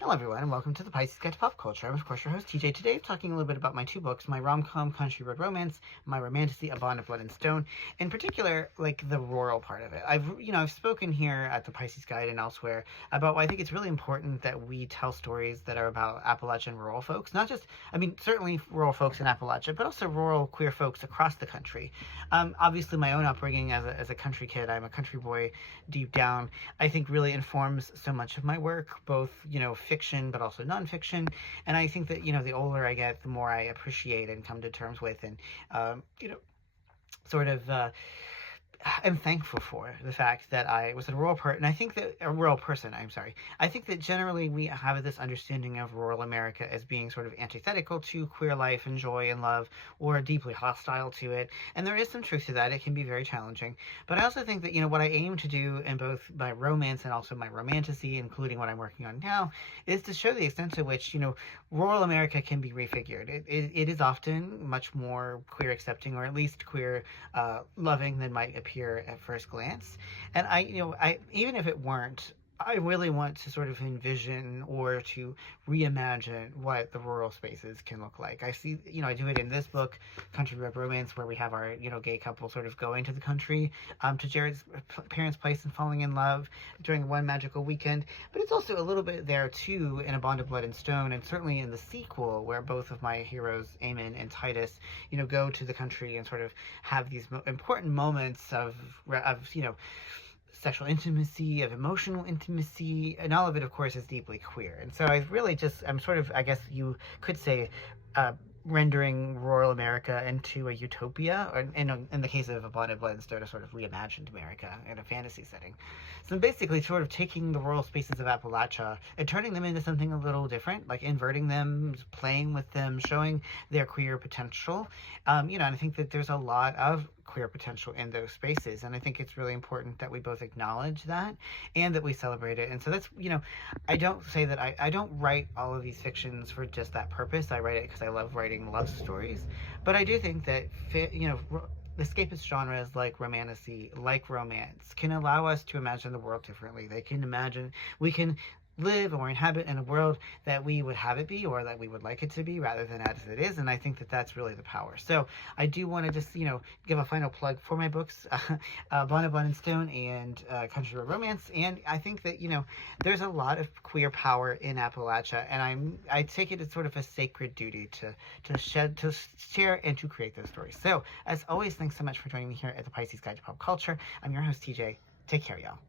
Hello everyone and welcome to the Pisces Guide to Pop Culture. I'm of course your host TJ. Today I'm talking a little bit about my two books, my rom-com Country Road Romance, my Romantasy, A Bond of Blood and Stone. In particular, like the rural part of it. I've spoken here at the Pisces Guide and elsewhere about why I think it's really important that we tell stories that are about Appalachian rural folks. Not just, certainly rural folks in Appalachia, but also rural queer folks across the country. Obviously my own upbringing as a country kid, I'm a country boy deep down, I think really informs so much of my work, both, fiction but also nonfiction. And I think that the older I get, the more I appreciate and come to terms with, and sort of I'm thankful for the fact that I was a rural person. I think that a rural person, I'm sorry. I think that generally we have this understanding of rural America as being sort of antithetical to queer life and joy and love, or deeply hostile to it. And there is some truth to that. It can be very challenging. But I also think that, what I aim to do in both my romance and also my romantasy, including what I'm working on now, is to show the extent to which, rural America can be refigured. It is often much more queer accepting, or at least queer loving than might appear at first glance. And I even if it weren't, I really want to sort of envision or to reimagine what the rural spaces can look like. I see, I do it in this book, Country Road Romance, where we have our, gay couple sort of going to the country, to Jared's parents' place and falling in love during one magical weekend. But it's also a little bit there, too, in A Bond of Blood and Stone, and certainly in the sequel, where both of my heroes, Eamon and Titus, go to the country and sort of have these important moments of sexual intimacy, of emotional intimacy, and all of it, of course, is deeply queer. And so I'm sort of, I guess you could say, rendering rural America into a utopia, or in the case of A Bond of Blood and Stone, a sort of reimagined America in a fantasy setting. So I'm basically sort of taking the rural spaces of Appalachia and turning them into something a little different, like inverting them, playing with them, showing their queer potential. And I think that there's a lot of queer potential in those spaces, and I think it's really important that we both acknowledge that and that we celebrate it. And so that's, I don't say that I don't write all of these fictions for just that purpose. I write it because I love writing love stories, but I do think that escapist genres like romantasy, like romance, can allow us to imagine the world differently. We can live or inhabit in a world that we would have it be, or that we would like it to be, rather than as it is. And I think that that's really the power. So I do want to just, give a final plug for my books, Bond of Blood and Stone and Country Road Romance. And I think that, there's a lot of queer power in Appalachia, and I take it as sort of a sacred duty to share and to create those stories. So as always, thanks so much for joining me here at the Pisces Guide to Pop Culture. I'm your host, TJ. Take care, y'all.